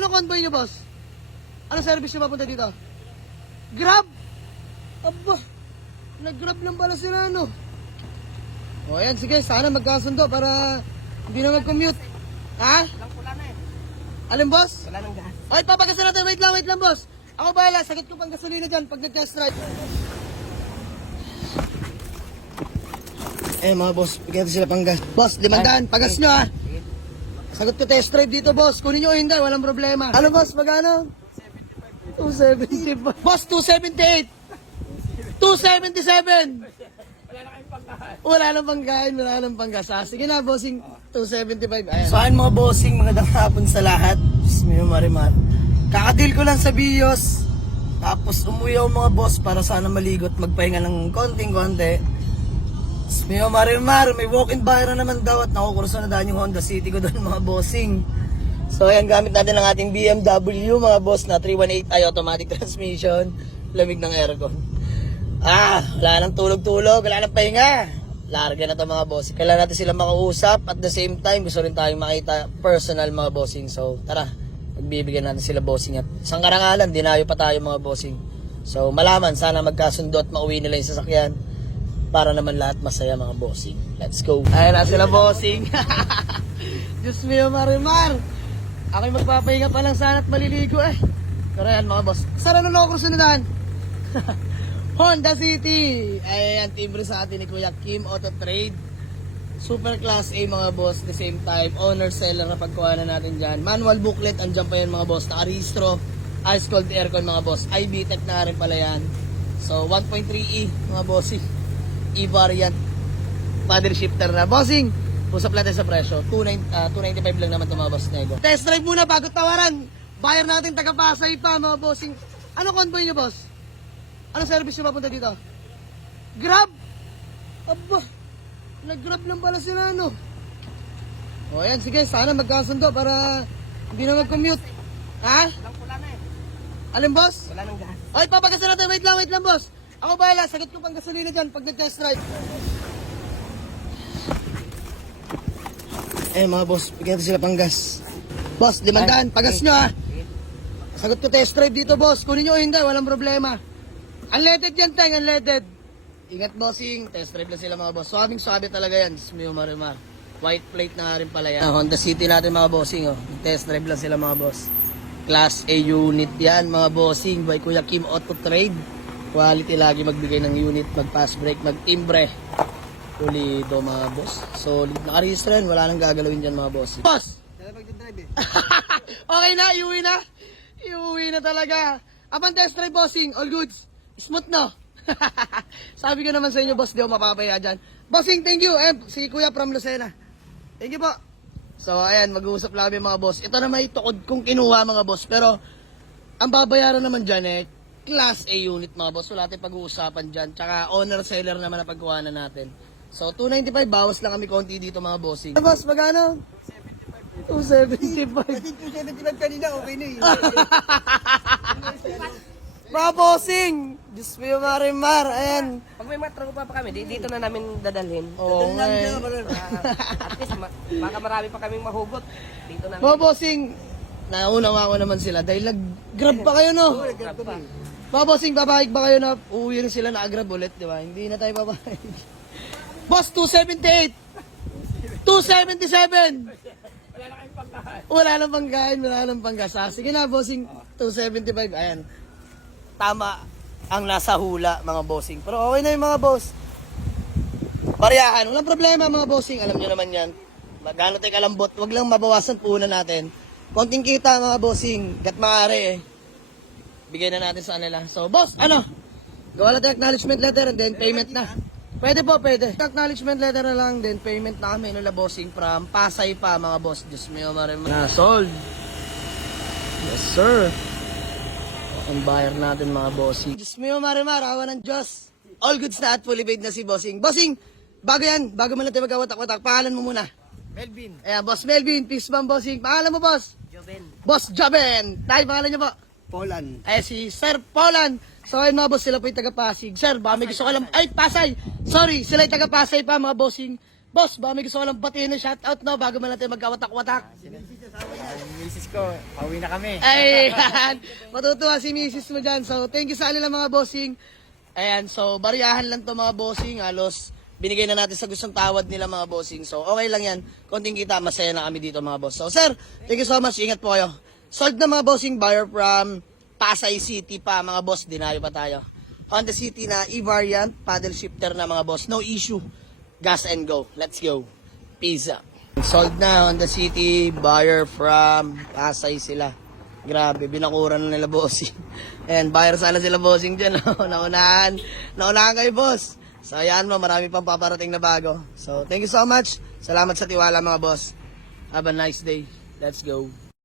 Ano convoy nyo, boss? Ano service nyo papunta dito? Grab? Aba, nag-grab lang pala sila, no? O, ayan, sige, sana magkasundo para hindi na mag-commute. Ha? Wala na eh. Alin, boss? Wala nang gas. Oy, papagasan natin. Wait lang, boss. Ako bahala. Sakit ko pang gasolina dyan pag nag-test drive. Eh, mga boss, bigyan natin sila pang gas. Boss, 500. Pagas nyo, ha? Sagot ko test drive dito, boss. Kunin nyo o hindi, walang problema. Ano, boss? Magkano? 275. Boss, 278. 277. Wala nang pangkain, wala nang panggas. Sige na, bossing. 275. Ayan. So, ayan mga bossing, mga hapon sa lahat. Bismillah Marimar. Kakadil ko lang sa BIOS. Tapos umuwi ako mga boss para sana maligot, magpahinga ng konting-konti. Bismillah Marimar, may walk-in buyer na naman daw at nakukurso na dahil yung Honda City ko doon mga bossing. So ayan, gamit natin ang ating BMW mga boss na 318i automatic transmission. Lamig ng aircon. Wala nang tulog-tulog, wala nang pahinga. Larga na to mga bossing. Kailangan natin sila makausap at the same time gusto rin tayong makita personal mga bossing. So tara, magbibigyan natin sila bossing at isang karangalan, dinayo pa tayo mga bossing. So malaman, sana magkasundo at mauwi nila yung sasakyan para naman lahat masaya mga bossing. Let's go. Ayan na sila bossing. Diyos mio Marimar. Ako'y magpapahinga pa lang sana at maliligo eh. Pero yan mga boss. Saan ano ako sunodaan? Honda City. Ayan, timbre sa atin ni Kuya Kim Auto Trade. Super class A mga boss. The same time, owner seller na pagkuhanan natin dyan. Manual booklet, andyan pa yan mga boss. Nakarehistro. Ice cold aircon mga boss. IB-Tech na rin pala yan. So 1.3E mga bossing. E-variant. Paddle shifter na. Bossing, usap natin sa presyo. 295 lang naman ito mga boss nego. Test drive muna bago tawaran. Buyer natin taga Pasay pa mga bossing. Ano convoy nyo boss? Ano service nyo papunta dito? Grab? Aba, nag-grab lang pala sila, no? O, ayan, sige, sana magkasundo para hindi na mag-commute. Ha? Wala na eh. Alin, boss? Wala nang gas. Oy, papagasan natin. Wait lang, boss. Ako bahala. Sagot ko pang gasolina dyan pag nag-test drive. Eh, mga boss, bigyan natin sila pang gas. Boss, 500. Pagas nyo, ha? Sagot ko test drive dito, boss. Kunin nyo o hindi, walang problema. Unleaded yan, teng, unleaded. Ingat, bossing. Test drive lang sila, mga boss. Swabing-swabe talaga yan. Smio Marimar. White plate na rin pala yan. Honda City natin, mga bossing, oh. Test drive lang sila, mga boss. Class A unit yan, mga bossing. By Kuya Kim Auto Trade. Quality lagi magbigay ng unit, mag-pass brake, mag-timbre. Pulido, mga boss. Solid. Nakarehistro yan. Wala nang gagalawin dyan, mga boss. Boss! Okay na, iuwi na. Iuwi na talaga. Abang test drive, bossing. All goods. Smooth, no? Sabi ko naman sa inyo, boss, di ako mapapaya dyan. Bossing, thank you. Si Kuya from Lucena. Thank you po. So, ayan, mag-uusap lang kami mga boss. Ito na may tukod kong kinuha mga boss. Pero, ang babayaran naman dyan Class A unit mga boss. Wala tayong pag-uusapan dyan. Tsaka owner-seller naman na pagkuhanan natin. So, 295, bawas lang kami konti dito mga bossing. Boss, magkano? 275. 275 kanina, okay na eh. Mga bossing! Diyos mo yung Marimar. Ayan. Pag may mga tropa pa kami, dito na namin dadalhin. Oo nga eh. At least, baka marami pa kaming mahugot. Dito namin. Mga bossing, naunawa ko naman sila dahil nag-grab pa kayo, no? Grab pa. Mga bossing, babahig ba kayo na uuwi rin sila na-grab ulit, di ba? Hindi na tayo babahig. Boss, 278! 277! Wala nang pangkain, wala nang panggas. Sige na, bossing, 275. Ayan. Tama ang nasa hula, mga bossing. Pero okay na yung mga boss. Bariyahan, walang problema mga bossing. Alam nyo naman yan. Magano tayo kalambot, wag lang mabawasan puhunan natin. Konting kita mga bossing, gat maaari eh. Bigay na natin sa kanila. So boss, ano? Gawa natin acknowledgement letter and then payment na. Pwede po, pwede. Acknowledgement letter na lang, then payment na kami nila bossing from Pasay pa mga boss. Diyos mio Marimar. Na, sold. Yes sir. Ang buyer natin mga bossing. Diyos mio Marimar, awa ng Diyos. All goods na at fully paid na si bossing. Bossing, bago yan, bago mo natin magkawatak-watak, pangalan mo muna. Melvin. Ayan, boss Melvin, peace bomb bossing. Pangalan mo boss? Joven. Boss Joven. Tayo, pangalan niyo po? Polan. Si Sir Polan. So ayun mga boss, sila po yung taga-Pasig. Sir, baka may gusto ko lang... Ay, Pasay! Sorry, sila yung taga-Pasay pa mga bossing. Boss, baka may gusto ko lang batiin na shoutout no bago man natin magkawatak-watak. Yung misis ko, pauwi na kami. Ayan. Matutuwa si misis mo dyan. So, thank you sa kanila mga bossing. Ayan, so, bariyahan lang to mga bossing. Halos, binigay na natin sa gustong tawad nila mga bossing. So, okay lang yan. Konting kita, masaya na kami dito mga boss. So, sir, thank you so much. Ingat po kayo. Sold na mga bossing, buyer from Pasay City pa mga boss. Dinayo pa tayo. Honda City na E-Variant, paddle shifter na mga boss. No issue. Gas and go. Let's go. Peace out. Sold na Honda City, buyer from Pasay sila. Grabe, binakuran na nila bossing. Ayan, buyer sana sila bossing dyan. Naunahan kayo boss. So ayan mo, marami pang paparating na bago. So thank you so much. Salamat sa tiwala mga boss. Have a nice day. Let's go.